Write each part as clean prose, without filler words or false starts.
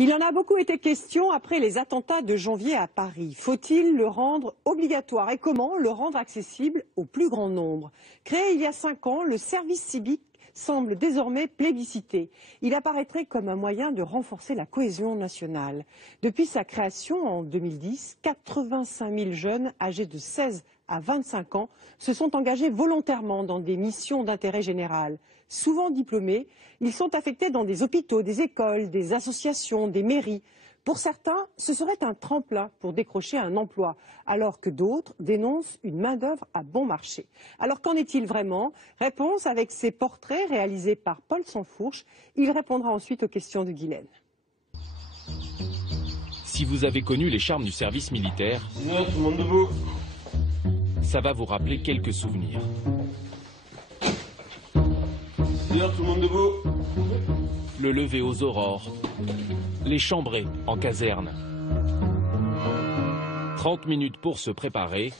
Il en a beaucoup été question après les attentats de janvier à Paris. Faut-il le rendre obligatoire et comment le rendre accessible au plus grand nombre? Créé il y a 5 ans, le service civique semble désormais plébiscité. Il apparaîtrait comme un moyen de renforcer la cohésion nationale. Depuis sa création en 2010, 85 000 jeunes âgés de 16 à 25 ans se sont engagés volontairement dans des missions d'intérêt général. Souvent diplômés, ils sont affectés dans des hôpitaux, des écoles, des associations, des mairies. Pour certains, ce serait un tremplin pour décrocher un emploi, alors que d'autres dénoncent une main-d'œuvre à bon marché. Alors qu'en est-il vraiment? Réponse avec ces portraits réalisés par Paul Sansfourche. Il répondra ensuite aux questions de Guylaine. Si vous avez connu les charmes du service militaire, Bien, tout le monde debout. Ça va vous rappeler quelques souvenirs. Bien, tout le monde debout. Le lever aux aurores, les chambrés en caserne. 30 minutes pour se préparer,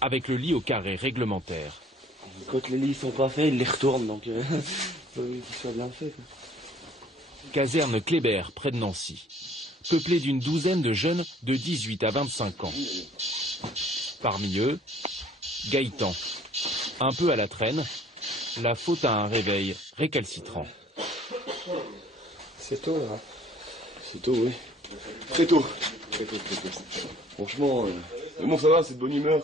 avec le lit au carré réglementaire. Quand les lits sont pas faits, ils les retournent, donc faut qu'ils soient bien faits. Quoi. Caserne Kléber, près de Nancy. Peuplée d'une douzaine de jeunes de 18 à 25 ans. Parmi eux, Gaëtan. Un peu à la traîne, la faute à un réveil récalcitrant. C'est tôt, là. C'est tôt, oui. Très tôt. Très tôt. Franchement, mais bon, ça va, c'est de bonne humeur.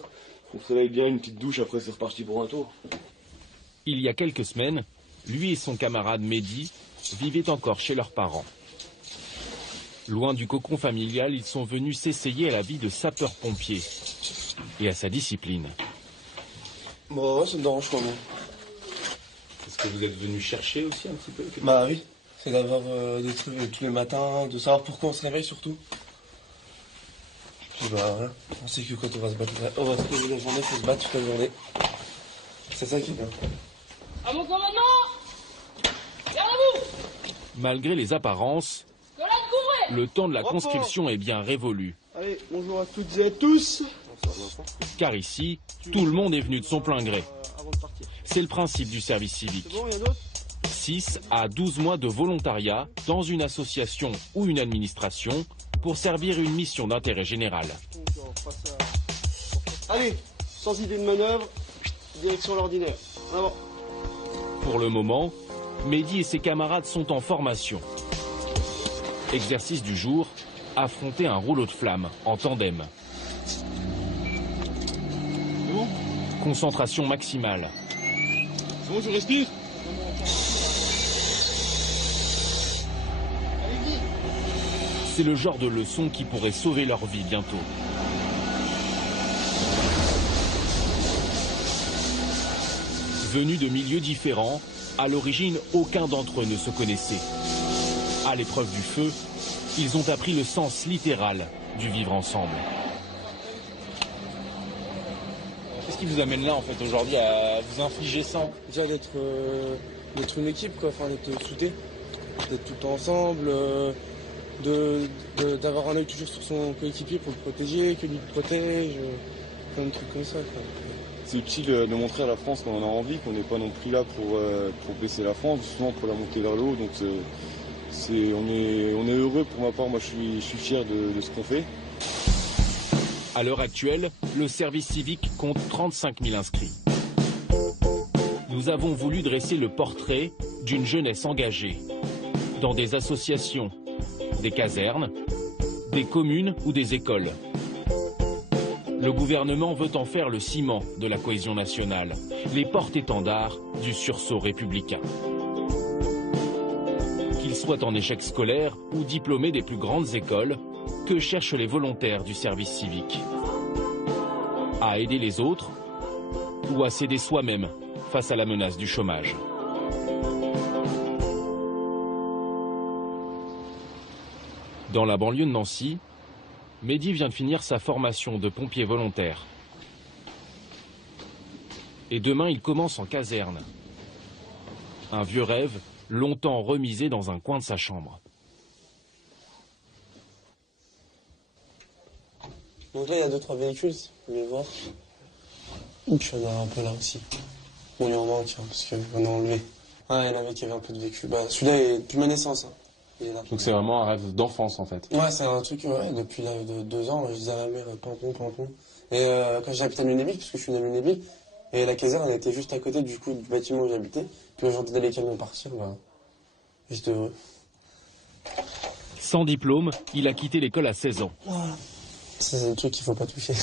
On se réveille bien, une petite douche, après c'est reparti pour un tour. Il y a quelques semaines, lui et son camarade Mehdi vivaient encore chez leurs parents. Loin du cocon familial, ils sont venus s'essayer à la vie de sapeur-pompier et à sa discipline. Bon, ouais, ça me dérange pas, moi. Est-ce que vous êtes venu chercher aussi un petit peu? Bah oui, c'est d'avoir des trucs tous les matins, de savoir pourquoi on se réveille surtout. Puis bah voilà, on sait que quand on va se battre, on va se lever la journée, il faut se battre toute la journée. C'est ça qui est bien. À mon commandement, gardez-vous. Malgré les apparences, Colonne couvrée. le temps de la conscription est bien révolu. Allez, bonjour à toutes et à tous. Car ici, tout le monde est venu de son plein gré. C'est le principe du service civique. 6 à 12 mois de volontariat dans une association ou une administration pour servir une mission d'intérêt général. Allez, sans idée de manœuvre, direction l'ordinaire. Avant. Pour le moment, Mehdi et ses camarades sont en formation. Exercice du jour, affronter un rouleau de flamme en tandem. Concentration maximale. C'est bon, tu respires? C'est le genre de leçon qui pourrait sauver leur vie bientôt. Venus de milieux différents, à l'origine, aucun d'entre eux ne se connaissait. À l'épreuve du feu, ils ont appris le sens littéral du vivre ensemble. Qu'est-ce qui vous amène là en fait aujourd'hui à vous infliger ça? Déjà d'être une équipe, quoi, enfin d'être soudés, d'être tout ensemble, d'avoir un œil toujours sur son coéquipier pour le protéger, que lui le protège, plein de trucs comme ça, quoi. C'est utile de montrer à la France qu'on en a envie, qu'on n'est pas non plus là pour baisser la France, justement pour la monter vers le haut. Donc on est heureux, pour ma part, moi je suis fier de ce qu'on fait. À l'heure actuelle, le service civique compte 35 000 inscrits. Nous avons voulu dresser le portrait d'une jeunesse engagée dans des associations, des casernes, des communes ou des écoles. Le gouvernement veut en faire le ciment de la cohésion nationale, les porte-étendards du sursaut républicain. Qu'ils soient en échec scolaire ou diplômés des plus grandes écoles, que cherchent les volontaires du service civique? À aider les autres ou à s'aider soi-même face à la menace du chômage? Dans la banlieue de Nancy, Mehdi vient de finir sa formation de pompier volontaire. Et demain, il commence en caserne. Un vieux rêve, longtemps remisé dans un coin de sa chambre. Donc là, il y a 2-3 véhicules, vous pouvez voir. Et puis il y en a un peu là aussi. Bon, il en manque, hein, parce qu'on a enlevé. Ah, il y en avait qui avaient un peu de vécu. Bah, celui-là est depuis ma naissance. Hein. Il est là. Donc c'est vraiment un rêve d'enfance en fait. Ouais, c'est un truc, depuis l'âge de 2 ans, je disais à ma mère, pampon. Et quand j'habitais à Lunéville, parce que je suis né à Lunéville, et la caserne, elle était juste à côté du bâtiment où j'habitais. Puis j'entendais les camions partir, j'étais heureux. Sans diplôme, il a quitté l'école à 16 ans. Voilà. C'est le truc qu'il faut pas toucher.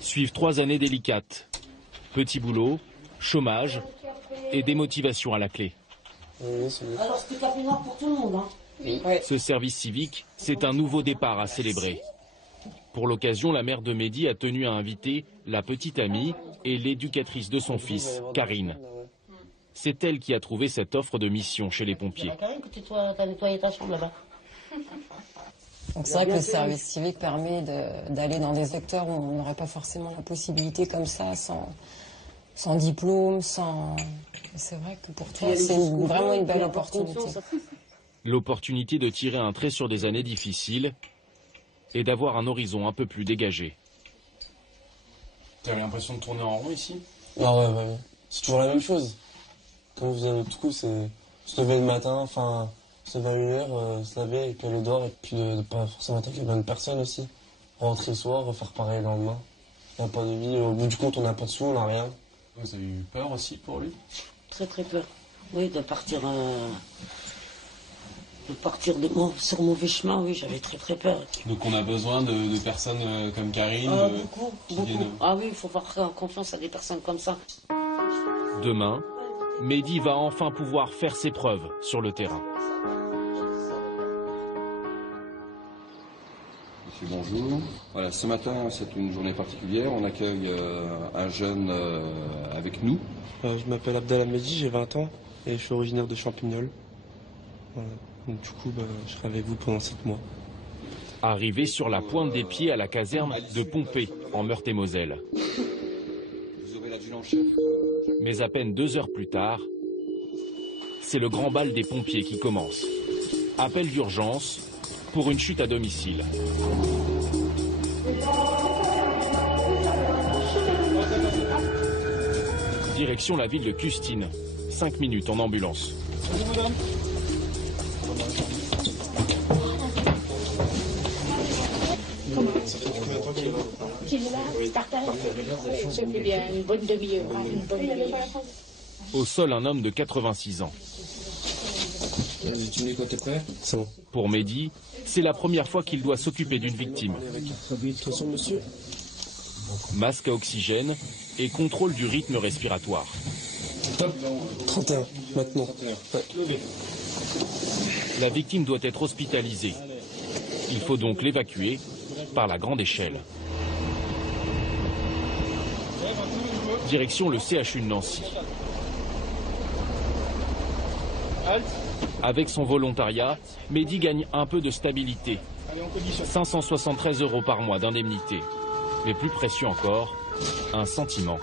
Suivent 3 années délicates. Petit boulot, chômage et démotivation à la clé. Alors c'était café noir pour tout le monde, hein. Ce service civique, c'est un nouveau départ à célébrer. Pour l'occasion, la mère de Mehdi a tenu à inviter la petite amie et l'éducatrice de son fils, Karine. C'est elle qui a trouvé cette offre de mission chez les pompiers. Karine, que t'as nettoyé ta chambre là-bas. Donc c'est vrai que le service civique permet d'aller dans des secteurs où on n'aurait pas forcément la possibilité comme ça, sans diplôme, sans... C'est vrai que pour toi, c'est vraiment une belle opportunité. L'opportunité de tirer un trait sur des années difficiles et d'avoir un horizon un peu plus dégagé. T'as l'impression de tourner en rond ici? Ah ouais. C'est toujours la même chose. Comme vous avez tout coup, c'est se lever le matin, se lever à 1h, se laver et puis aller dehors, et puis de pas forcément attaquer plein de personnes aussi. Rentrer le soir, refaire pareil le lendemain. Il n'y a pas de vie, au bout du compte on n'a pas de sous, on n'a rien. Vous avez eu peur aussi pour lui? Très peur. Oui, de partir sur mauvais chemin, oui, j'avais très peur. Donc on a besoin de personnes comme Karine beaucoup. Ah oui, il faut faire confiance à des personnes comme ça. Demain, Mehdi va enfin pouvoir faire ses preuves sur le terrain. Monsieur, bonjour. Voilà, ce matin, c'est une journée particulière. On accueille un jeune avec nous. Je m'appelle Abdallah Mehdi, j'ai 20 ans et je suis originaire de Champignol. Voilà. Donc du coup, je serai avec vous pendant 7 mois. Arrivé sur la pointe des pieds à la caserne de Pompée, en Meurthe-et-Moselle. Vous aurez l'adjudant-chef. Mais à peine 2 heures plus tard, c'est le grand bal des pompiers qui commence. Appel d'urgence pour une chute à domicile. Direction la ville de Custine. 5 minutes en ambulance. Au sol, un homme de 86 ans. Tu me dis quand t'es prêt? C'est bon. Pour Mehdi, c'est la première fois qu'il doit s'occuper d'une victime. Attention, monsieur. Masque à oxygène et contrôle du rythme respiratoire. Top. 31, maintenant. Ouais. La victime doit être hospitalisée. Il faut donc l'évacuer par la grande échelle. Direction le CHU de Nancy. Avec son volontariat, Mehdi gagne un peu de stabilité. 573 € par mois d'indemnité. Mais plus précieux encore, un sentiment,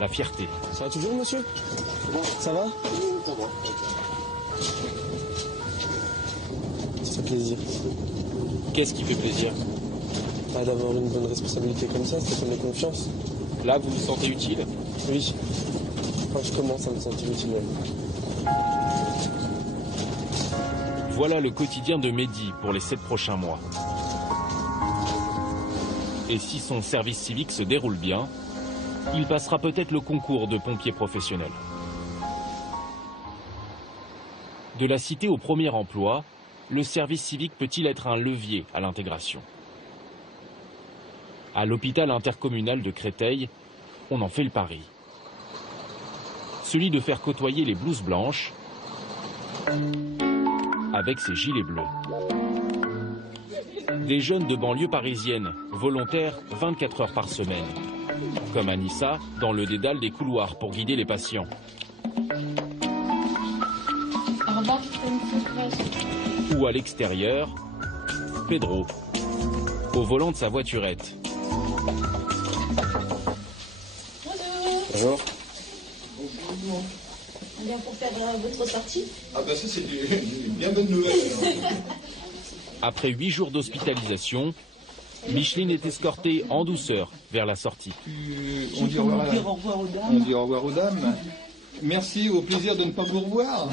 la fierté. Ça va toujours, monsieur? Ça va? Ça fait plaisir. Qu'est-ce qui fait plaisir? D'avoir une bonne responsabilité comme ça fait donner confiance. Là, vous vous sentez utile? Oui. Quand je commence à me sentir utile. Voilà le quotidien de Mehdi pour les 7 prochains mois. Et si son service civique se déroule bien, il passera peut-être le concours de pompier professionnel. De la cité au premier emploi, le service civique peut-il être un levier à l'intégration? À l'hôpital intercommunal de Créteil, on en fait le pari. Celui de faire côtoyer les blouses blanches avec ses gilets bleus. Des jeunes de banlieue parisienne, volontaires 24 heures par semaine. Comme Anissa, dans le dédale des couloirs pour guider les patients. Ou à l'extérieur, Pedro, au volant de sa voiturette. Bonjour. On vient pour faire votre sortie. Ah bah ça c'est une bien bonne nouvelle. Après 8 jours d'hospitalisation, Micheline est escortée en douceur vers la sortie. On dit au revoir aux dames. On dit au revoir aux dames. Merci, au plaisir de ne pas vous revoir.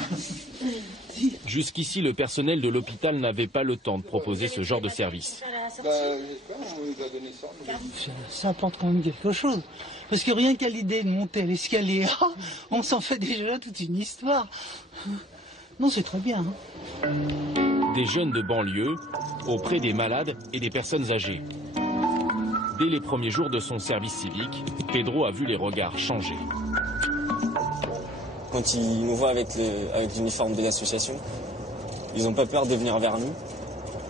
Jusqu'ici, le personnel de l'hôpital n'avait pas le temps de proposer ce genre de service. Ça apporte quand même quelque chose. Parce que rien qu'à l'idée de monter à l'escalier, on s'en fait déjà toute une histoire. Non, c'est très bien. Des jeunes de banlieue auprès des malades et des personnes âgées. Dès les premiers jours de son service civique, Pedro a vu les regards changer. Quand ils nous voient avec l'uniforme de l'association, ils n'ont pas peur de venir vers nous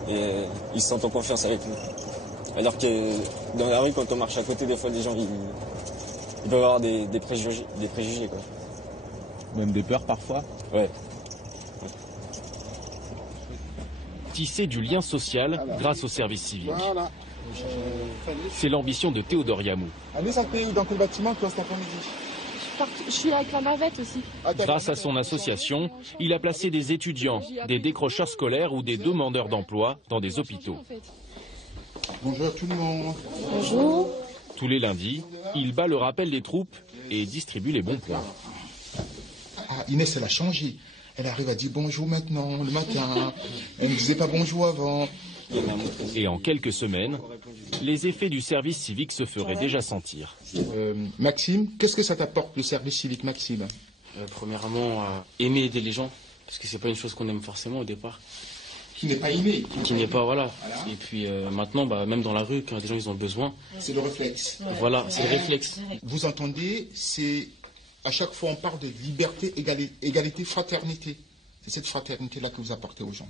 et ils se sentent en confiance avec nous. Alors que dans la rue, quand on marche à côté, des fois, les gens ils peuvent avoir des préjugés, quoi. Même des peurs parfois. Ouais. Tisser du lien social grâce au service civique. C'est l'ambition de Théodore Yamou. Allez, ça te paye dans quel bâtiment toi cet après-midi? Je suis avec la navette aussi. Grâce à son association, il a placé des étudiants, des décrocheurs scolaires ou des demandeurs d'emploi dans des hôpitaux. Bonjour tout le monde. Bonjour. Tous les lundis, il bat le rappel des troupes et distribue les bons points. Ah, Inès, elle a changé. Elle arrive à dire bonjour maintenant, le matin. Elle ne disait pas bonjour avant. Et en quelques semaines, les effets du service civique se feraient déjà sentir. Maxime, qu'est-ce que ça t'apporte le service civique, Maxime? Premièrement, aimer aider les gens, parce que c'est pas une chose qu'on aime forcément au départ. Qui n'est pas aimé. Qui n'est pas, voilà. Et puis maintenant, même dans la rue, quand des gens ils ont besoin. C'est le réflexe. Voilà, c'est le réflexe. Vous entendez, c'est à chaque fois on parle de liberté, égalité, fraternité. C'est cette fraternité-là que vous apportez aux gens.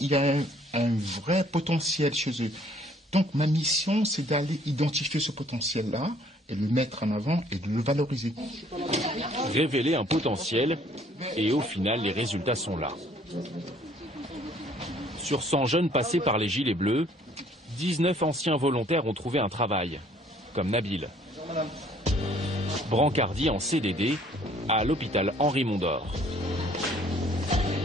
Il y a un vrai potentiel chez eux. Donc ma mission, c'est d'aller identifier ce potentiel-là et le mettre en avant et de le valoriser. Révéler un potentiel et au final, les résultats sont là. Sur 100 jeunes passés par les Gilets Bleus, 19 anciens volontaires ont trouvé un travail, comme Nabil. Brancardier en CDD à l'hôpital Henri Mondor.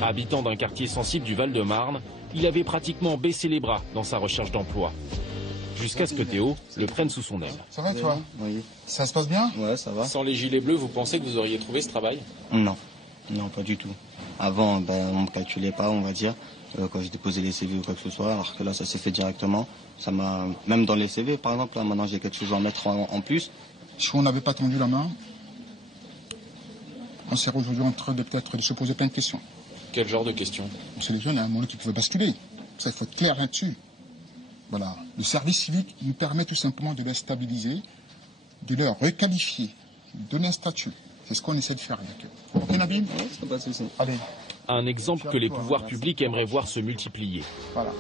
Habitant d'un quartier sensible du Val-de-Marne, il avait pratiquement baissé les bras dans sa recherche d'emploi. Jusqu'à ce que Théo le prenne sous son aile. Ça va toi? Oui. Ça se passe bien? Ouais, ça va. Sans les gilets bleus, vous pensez que vous auriez trouvé ce travail? Non, non, pas du tout. Avant, on ne me calculait pas, on va dire, quand j'ai déposé les CV ou quoi que ce soit, alors que là, ça s'est fait directement. Ça m'a, même dans les CV, par exemple, là, maintenant j'ai quelque chose à en mettre en plus. Si on n'avait pas tendu la main, on serait aujourd'hui en train de peut-être de se poser plein de questions. Quel genre de questions? C'est les jeunes à un moment qui pouvaient basculer. Ça, il faut être clair là-dessus. Voilà. Le service civique nous permet tout simplement de les stabiliser, de leur requalifier, de donner un statut. C'est ce qu'on essaie de faire avec eux. Ok, Nabil? Oui, c'est pas de souci. Allez. Un exemple que les pouvoirs publics aimeraient voir se multiplier. Voilà.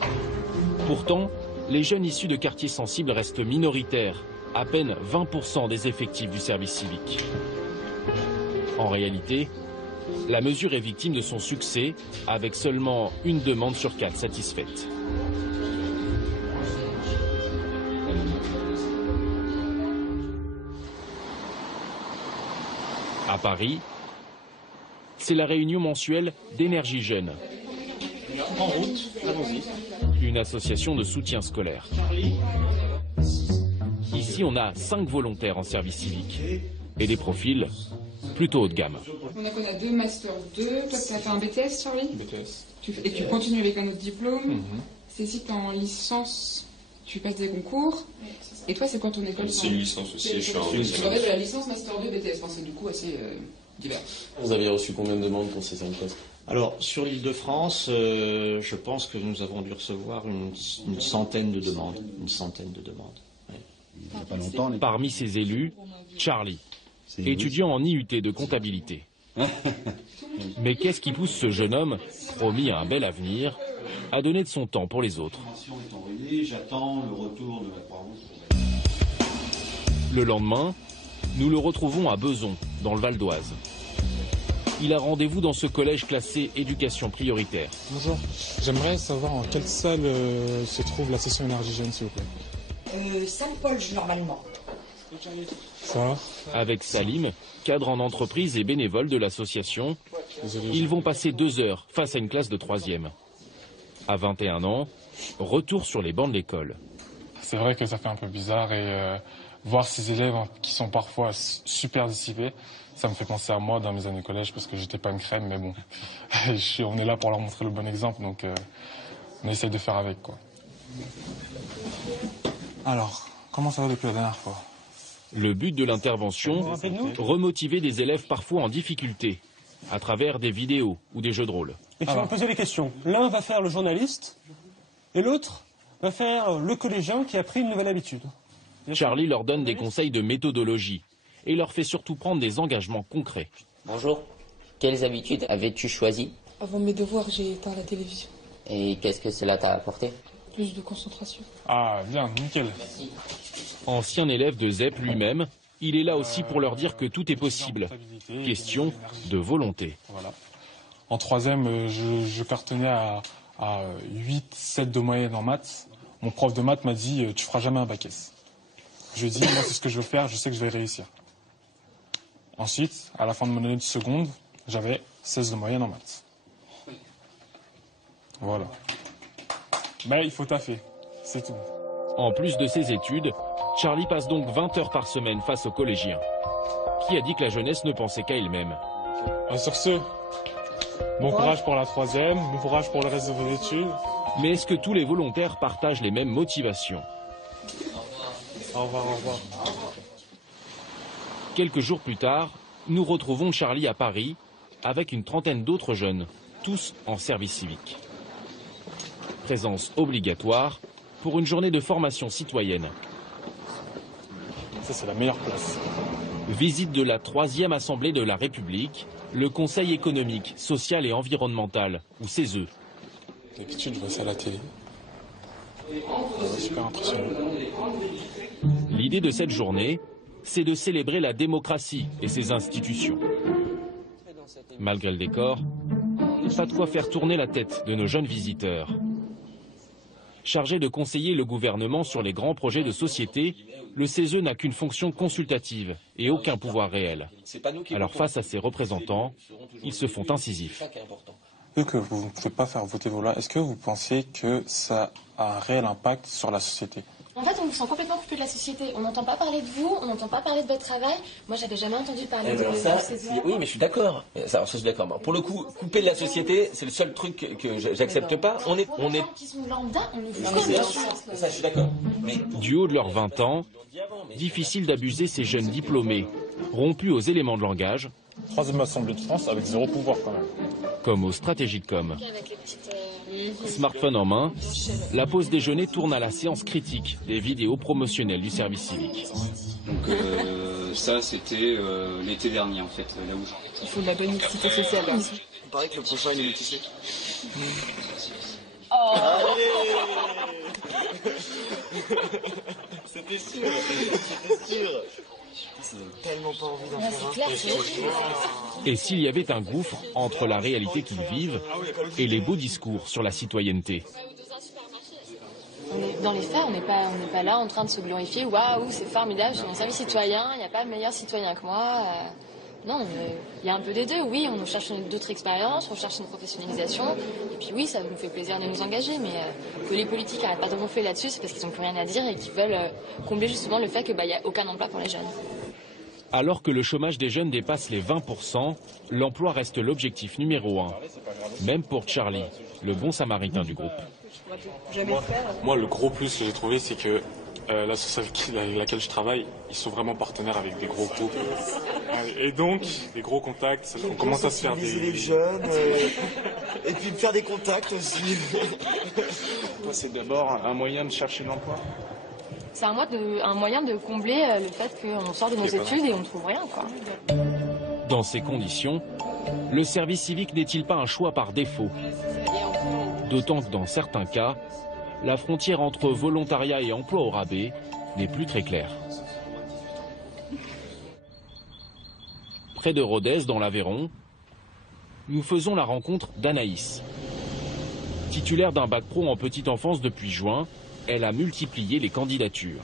Pourtant, les jeunes issus de quartiers sensibles restent minoritaires, à peine 20% des effectifs du service civique. En réalité, la mesure est victime de son succès, avec seulement une demande sur 4 satisfaite. À Paris, c'est la réunion mensuelle d'Énergie Jeune. En route, allons-y. Une association de soutien scolaire. Ici, on a 5 volontaires en service civique et des profils plutôt haut de gamme. On a 2 Master 2. Toi, tu as fait un BTS, Charlie? BTS. Et tu continues avec un autre diplôme. Cécile, tu es en licence, tu passes des concours. Et toi, c'est quoi ton école? C'est une licence aussi, je suis en licence. Tu avais de la licence Master 2 BTS, c'est du coup assez divers. Vous avez reçu combien de demandes pour ces 5 postes? Alors, sur l'Île-de-France, je pense que nous avons dû recevoir une centaine de demandes. Une centaine de demandes. Ouais. Parmi ces élus, Charlie, étudiant en IUT de comptabilité. Mais qu'est-ce qui pousse ce jeune homme, promis à un bel avenir, à donner de son temps pour les autres? J'attends le retour de la Croix-Rouge. Le lendemain, nous le retrouvons à Beson, dans le Val d'Oise. Il a rendez-vous dans ce collège classé éducation prioritaire. Bonjour, j'aimerais savoir en quelle salle se trouve la session énergie jeune, s'il vous plaît. Salle Polge, normalement. Ça va? Avec Salim, cadre en entreprise et bénévole de l'association, ils vont passer 2 heures face à une classe de 3e. À 21 ans, retour sur les bancs de l'école. C'est vrai que ça fait un peu bizarre et voir ces élèves qui sont parfois super dissipés, ça me fait penser à moi dans mes années collège parce que j'étais pas une crème, mais bon, on est là pour leur montrer le bon exemple, donc on essaie de faire avec, quoi. Alors, comment ça va depuis la dernière fois? Le but de l'intervention, remotiver des élèves parfois en difficulté, à travers des vidéos ou des jeux de rôle. Et tu vas me poser les questions. L'un va faire le journaliste, et l'autre va faire le collégien qui a pris une nouvelle habitude. Charlie leur donne des conseils de méthodologie et leur fait surtout prendre des engagements concrets. Bonjour, quelles habitudes avais-tu choisies? Avant mes devoirs, j'ai éteint la télévision. Et qu'est-ce que cela t'a apporté? Plus de concentration. Ah, bien, nickel. Ancien élève de ZEP lui-même, il est là aussi pour leur dire que tout est possible. Question de volonté. Voilà. En troisième, je cartonnais à 8-7 de moyenne en maths. Mon prof de maths m'a dit « tu feras jamais un bac S ». Je lui ai dit « moi c'est ce que je veux faire, je sais que je vais réussir ». Ensuite, à la fin de mon année de seconde, j'avais 16 de moyenne en maths. Voilà. Mais il faut taffer, c'est tout. En plus de ses études, Charlie passe donc 20 heures par semaine face aux collégiens. Qui a dit que la jeunesse ne pensait qu'à elle-même? Sur ce, bon courage pour la troisième, bon courage pour le reste de vos études. Mais est-ce que tous les volontaires partagent les mêmes motivations? Au revoir, au revoir. Quelques jours plus tard, nous retrouvons Charlie à Paris avec une trentaine d'autres jeunes, tous en service civique. Présence obligatoire pour une journée de formation citoyenne. Ça, c'est la meilleure place. Visite de la 3e Assemblée de la République, le Conseil économique, social et environnemental, ou CESE. D'habitude, je vois ça à la télé. C'est super impressionnant. L'idée de cette journée, c'est de célébrer la démocratie et ses institutions. Malgré le décor, pas de quoi faire tourner la tête de nos jeunes visiteurs. Chargé de conseiller le gouvernement sur les grands projets de société, le CESE n'a qu'une fonction consultative et aucun pouvoir réel. Alors face à ses représentants, ils se font incisifs. Vu que vous ne pouvez pas faire voter vos lois, est-ce que vous pensez que ça a un réel impact sur la société? En fait, on vous sent complètement coupé de la société. On n'entend pas parler de vous, on n'entend pas parler de votre travail. Moi, j'avais jamais entendu parler de CESE. Oui, mais je suis d'accord. Ça, je suis d'accord. Pour le coup, couper de la société, c'est le seul truc que j'accepte pas. On est... Qui sont lambda, on nous fout Ça, je suis d'accord. Mais... Du haut de leurs 20 ans, difficile d'abuser ces jeunes diplômés, rompus aux éléments de langage. 3e Assemblée de France avec 0 pouvoir quand même. Comme au Stratégie de com. Smartphone en main, la pause déjeuner tourne à la séance critique des vidéos promotionnelles du service civique. Donc ça, c'était l'été dernier en fait, là où il faut de la bonne mixité sociale aussi. Il paraît que le prochain il est métissé. Oh. C'était sûr, c'était sûr. Tellement pas envie d'en faire un. Et s'il y avait un gouffre entre la réalité qu'ils vivent et les beaux discours sur la citoyenneté? Dans les faits, on n'est pas là en train de se glorifier. Waouh, c'est formidable, je suis un service citoyen, il n'y a pas de meilleur citoyen que moi. Non, il y a un peu des deux. Oui, on cherche d'autres expériences, on cherche une professionnalisation. Et puis oui, ça nous fait plaisir de nous engager. Mais que les politiques n'arrêtent pas de ronfler là-dessus, c'est parce qu'ils n'ont plus rien à dire et qu'ils veulent combler justement le fait qu'il n'y a aucun emploi pour les jeunes. Alors que le chômage des jeunes dépasse les 20%, l'emploi reste l'objectif numéro 1. Même pour Charlie, le bon samaritain du groupe. Moi, le gros plus que j'ai trouvé, c'est que l'association avec laquelle je travaille, ils sont vraiment partenaires avec des gros groupes. Et donc, des gros contacts, on commence à se faire des... les jeunes, et puis de faire des contacts aussi. C'est d'abord un moyen de chercher de l'emploi. C'est un moyen de combler le fait qu'on sort de nos études et on ne trouve rien, quoi. Dans ces conditions, le service civique n'est-il pas un choix par défaut? D'autant que dans certains cas, la frontière entre volontariat et emploi au rabais n'est plus très claire. Près de Rodez, dans l'Aveyron, nous faisons la rencontre d'Anaïs. Titulaire d'un bac pro en petite enfance depuis juin, elle a multiplié les candidatures.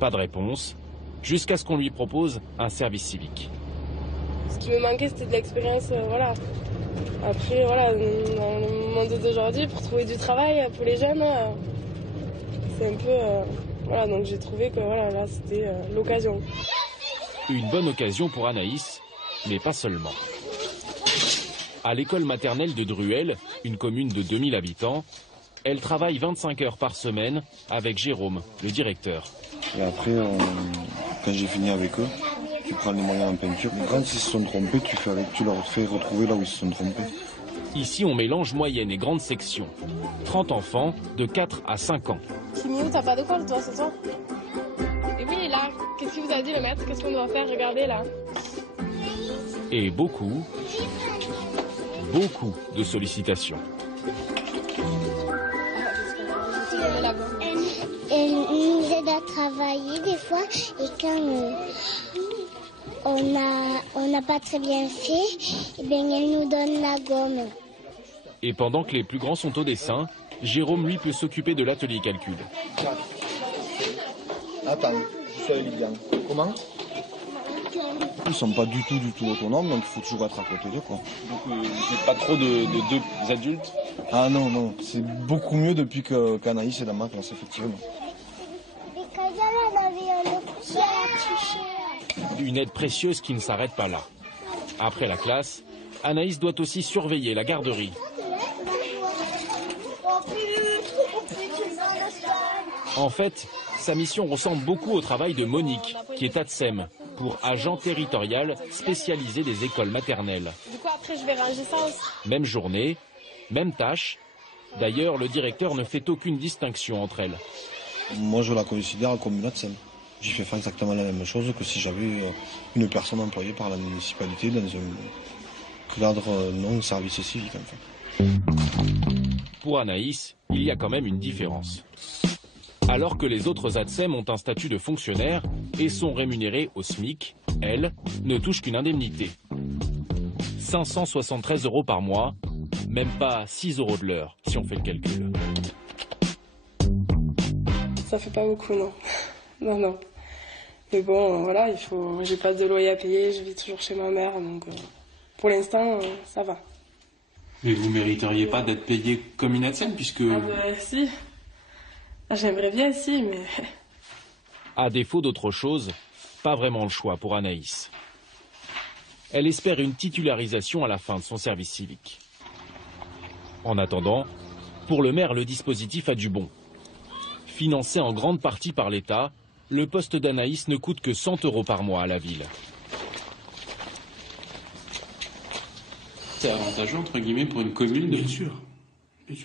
Pas de réponse, jusqu'à ce qu'on lui propose un service civique. Ce qui me manquait, c'était de l'expérience, voilà. Après, voilà, dans le monde d'aujourd'hui, pour trouver du travail pour les jeunes, c'est un peu Voilà, donc j'ai trouvé que voilà, là c'était l'occasion. Une bonne occasion pour Anaïs, mais pas seulement. À l'école maternelle de Druel, une commune de 2000 habitants, elle travaille 25 heures par semaine avec Jérôme, le directeur. Et après, quand j'ai fini avec eux, tu prends les moyens en peinture. Quand ils se sont trompés, tu leur fais retrouver là où ils se sont trompés. Ici, on mélange moyenne et grande section. 30 enfants de 4 à 5 ans. Kimio, t'as pas d'école toi, c'est ça? Et oui, là, qu'est-ce qu'il vous a dit le maître? Qu'est-ce qu'on doit faire? Regardez là. Et beaucoup de sollicitations. Elle nous aide à travailler des fois et quand on n'a pas très bien fait, eh bien, elle nous donne la gomme. Et pendant que les plus grands sont au dessin, Jérôme, lui, peut s'occuper de l'atelier calcul. Attends, je suis avec Liliane. Comment? Ils sont pas du tout autonomes, donc il faut toujours être à côté d'eux, quoi. Donc vous n'êtes pas trop de deux adultes? Ah non, c'est beaucoup mieux depuis qu'Anaïs est dans ma classe, effectivement. Une aide précieuse qui ne s'arrête pas là. Après la classe, Anaïs doit aussi surveiller la garderie. En fait, sa mission ressemble beaucoup au travail de Monique, qui est ATSEM, pour agent territorial spécialisé des écoles maternelles. Du coup, après, je vais ranger ça aussi. Même journée, même tâche. D'ailleurs, le directeur ne fait aucune distinction entre elles. Moi, je la considère comme une ATSEM. J'ai fait faire exactement la même chose que si j'avais une personne employée par la municipalité dans un cadre non service civique, en fait. Pour Anaïs, il y a quand même une différence. Alors que les autres ATSEM ont un statut de fonctionnaire et sont rémunérés au SMIC, elle ne touche qu'une indemnité. 573 € par mois, même pas 6 € de l'heure, si on fait le calcul. Ça fait pas beaucoup, non. Non. Mais bon, voilà, j'ai pas de loyer à payer, je vis toujours chez ma mère, donc pour l'instant, ça va. Mais vous mériteriez pas d'être payé comme une ATSEM, puisque... Ah ben si. J'aimerais bien, si, mais... À défaut d'autre chose, pas vraiment le choix pour Anaïs. Elle espère une titularisation à la fin de son service civique. En attendant, pour le maire, le dispositif a du bon. Financé en grande partie par l'État, le poste d'Anaïs ne coûte que 100 € par mois à la ville. C'est avantageux, entre guillemets, pour une commune de... Bien sûr, oui.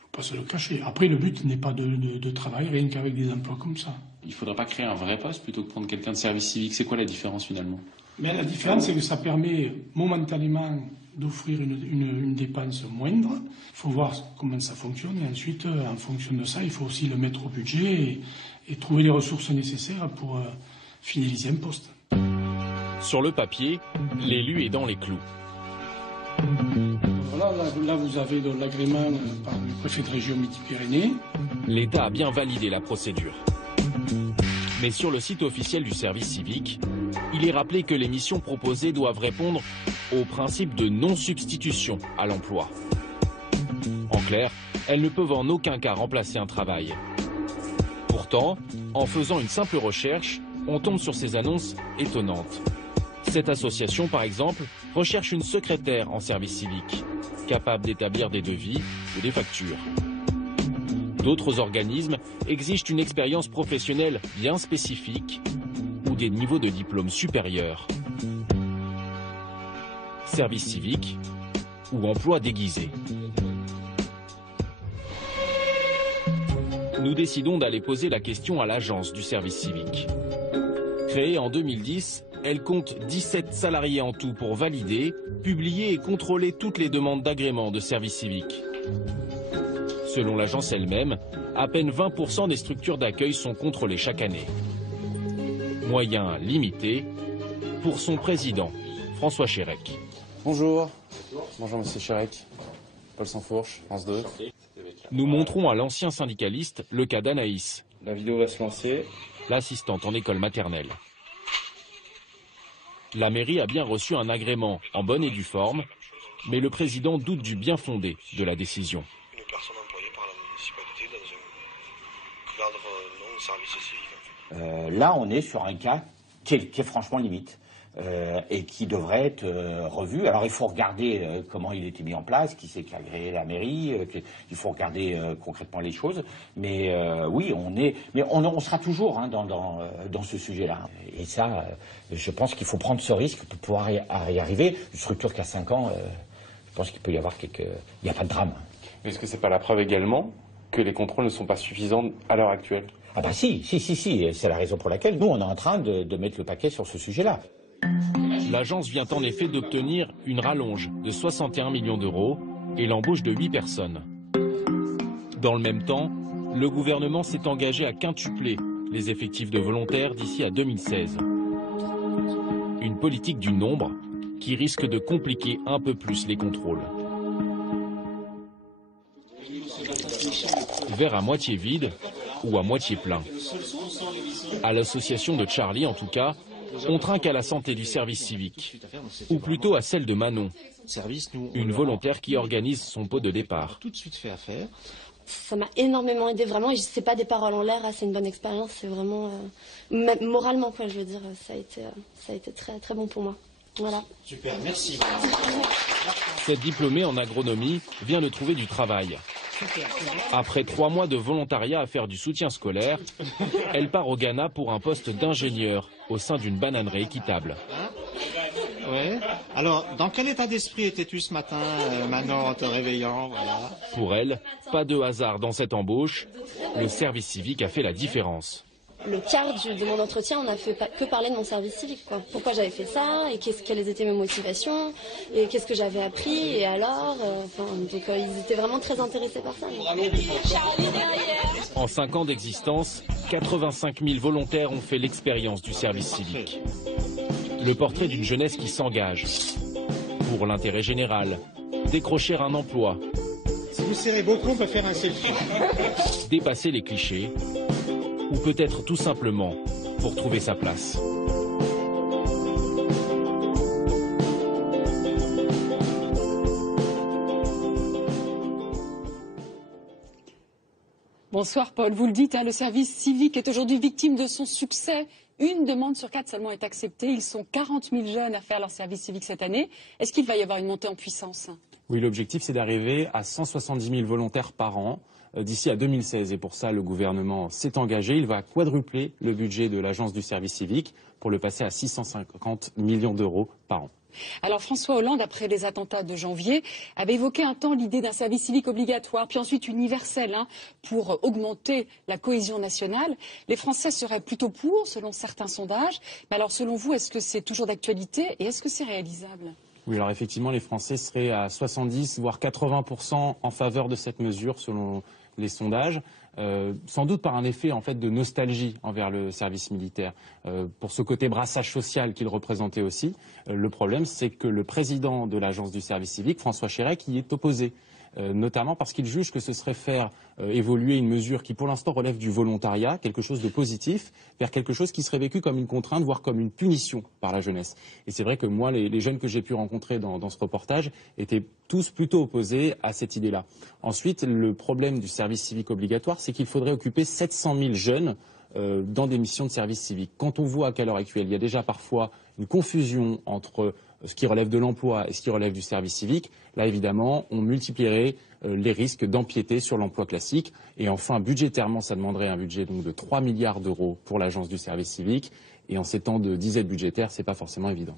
Faut pas se le cacher. Après, le but n'est pas de travailler rien qu'avec des emplois comme ça. Il ne faudrait pas créer un vrai poste plutôt que prendre quelqu'un de service civique. C'est quoi la différence, finalement? Mais la différence, c'est que ça permet momentanément d'offrir une dépense moindre. Il faut voir comment ça fonctionne et ensuite, en fonction de ça, il faut aussi le mettre au budget et trouver les ressources nécessaires pour finaliser un poste. Sur le papier, l'élu est dans les clous. Voilà, là vous avez l'agrément par le préfet de région Midi-Pyrénées. L'État a bien validé la procédure. Mais sur le site officiel du service civique, il est rappelé que les missions proposées doivent répondre au principe de non-substitution à l'emploi. En clair, elles ne peuvent en aucun cas remplacer un travail. Pourtant, en faisant une simple recherche, on tombe sur ces annonces étonnantes. Cette association, par exemple, recherche une secrétaire en service civique, capable d'établir des devis ou des factures. D'autres organismes exigent une expérience professionnelle bien spécifique ou des niveaux de diplôme supérieurs. Service civique ou emploi déguisé. Nous décidons d'aller poser la question à l'agence du service civique. Créée en 2010, elle compte 17 salariés en tout pour valider, publier et contrôler toutes les demandes d'agrément de service civique. Selon l'agence elle-même, à peine 20% des structures d'accueil sont contrôlées chaque année. Moyens limités pour son président, François Chérec. Bonjour. Bonjour Monsieur Chérec. Paul Sansfourche, France 2. Nous montrons à l'ancien syndicaliste le cas d'Anaïs. La vidéo va se lancer. L'assistante en école maternelle. La mairie a bien reçu un agrément en bonne et due forme, mais le président doute du bien fondé de la décision. Une personne employée par la municipalité cadre non service civique. Là, on est sur un cas qui est franchement limite. Et qui devrait être revu. Alors il faut regarder comment il a été mis en place, qui c'est qui a agréé la mairie, il faut regarder concrètement les choses. Mais oui, on sera toujours dans ce sujet-là. Et ça, je pense qu'il faut prendre ce risque pour pouvoir y arriver. Une structure qui a 5 ans, je pense qu'il peut y avoir il n'y a pas de drame. Est-ce que c'est pas la preuve également que les contrôles ne sont pas suffisants à l'heure actuelle? Ah bah si. C'est la raison pour laquelle nous, on est en train de mettre le paquet sur ce sujet-là. L'agence vient en effet d'obtenir une rallonge de 61 millions d'euros et l'embauche de 8 personnes. Dans le même temps, le gouvernement s'est engagé à quintupler les effectifs de volontaires d'ici à 2016. Une politique du nombre qui risque de compliquer un peu plus les contrôles. Verre à moitié vide ou à moitié plein. À l'association de Charlie, en tout cas, on trinque à la santé du service civique, ou plutôt à celle de Manon, une volontaire qui organise son pot de départ. Tout de suite fait affaire. Ça m'a énormément aidé, vraiment, et c'est pas des paroles en l'air, c'est une bonne expérience, c'est vraiment, moralement, quoi, je veux dire, ça a été très, très bon pour moi. Voilà. Super, merci. Cette diplômée en agronomie vient de trouver du travail. Après 3 mois de volontariat à faire du soutien scolaire, elle part au Ghana pour un poste d'ingénieur au sein d'une bananerie équitable. Ouais. Alors, dans quel état d'esprit étais-tu ce matin, Manon, en te réveillant, voilà. Pour elle, pas de hasard dans cette embauche. Le service civique a fait la différence. Le quart de mon entretien, on n'a fait que parler de mon service civique, quoi. Pourquoi j'avais fait ça, et quelles étaient mes motivations, et qu'est-ce que j'avais appris, et alors, donc, ils étaient vraiment très intéressés par ça. En 5 ans d'existence, 85 000 volontaires ont fait l'expérience du service civique. Le portrait d'une jeunesse qui s'engage pour l'intérêt général, décrocher un emploi. Si vous serrez beaucoup, on peut faire un selfie. Dépasser les clichés, ou peut-être tout simplement pour trouver sa place. Bonsoir Paul, vous le dites, le service civique est aujourd'hui victime de son succès. Une demande sur 4 seulement est acceptée. Ils sont 40 000 jeunes à faire leur service civique cette année. Est-ce qu'il va y avoir une montée en puissance? Oui, l'objectif c'est d'arriver à 170 000 volontaires par an d'ici à 2016. Et pour ça, le gouvernement s'est engagé. Il va quadrupler le budget de l'agence du service civique pour le passer à 650 millions d'euros par an. Alors François Hollande, après les attentats de janvier, avait évoqué un temps l'idée d'un service civique obligatoire, puis ensuite universel, pour augmenter la cohésion nationale. Les Français seraient plutôt pour, selon certains sondages. Mais alors selon vous, est-ce que c'est toujours d'actualité et est-ce que c'est réalisable? Oui, alors effectivement, les Français seraient à 70 voire 80% en faveur de cette mesure, selon les sondages, sans doute par un effet en fait de nostalgie envers le service militaire, pour ce côté brassage social qu'il représentait aussi. Le problème, c'est que le président de l'agence du service civique, François Chérec, y est opposé. Notamment parce qu'il juge que ce serait faire évoluer une mesure qui pour l'instant relève du volontariat, quelque chose de positif, vers quelque chose qui serait vécu comme une contrainte, voire comme une punition par la jeunesse. Et c'est vrai que moi, les jeunes que j'ai pu rencontrer dans ce reportage étaient tous plutôt opposés à cette idée-là. Ensuite, le problème du service civique obligatoire, c'est qu'il faudrait occuper 700 000 jeunes dans des missions de service civique. Quand on voit qu'à l'heure actuelle, il y a déjà parfois une confusion entre ce qui relève de l'emploi et ce qui relève du service civique, là évidemment, on multiplierait les risques d'empiéter sur l'emploi classique. Et enfin, budgétairement, ça demanderait un budget donc de 3 milliards d'euros pour l'agence du service civique. Et en ces temps de disette budgétaire, ce n'est pas forcément évident.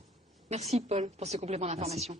Merci Paul pour ce complément d'information.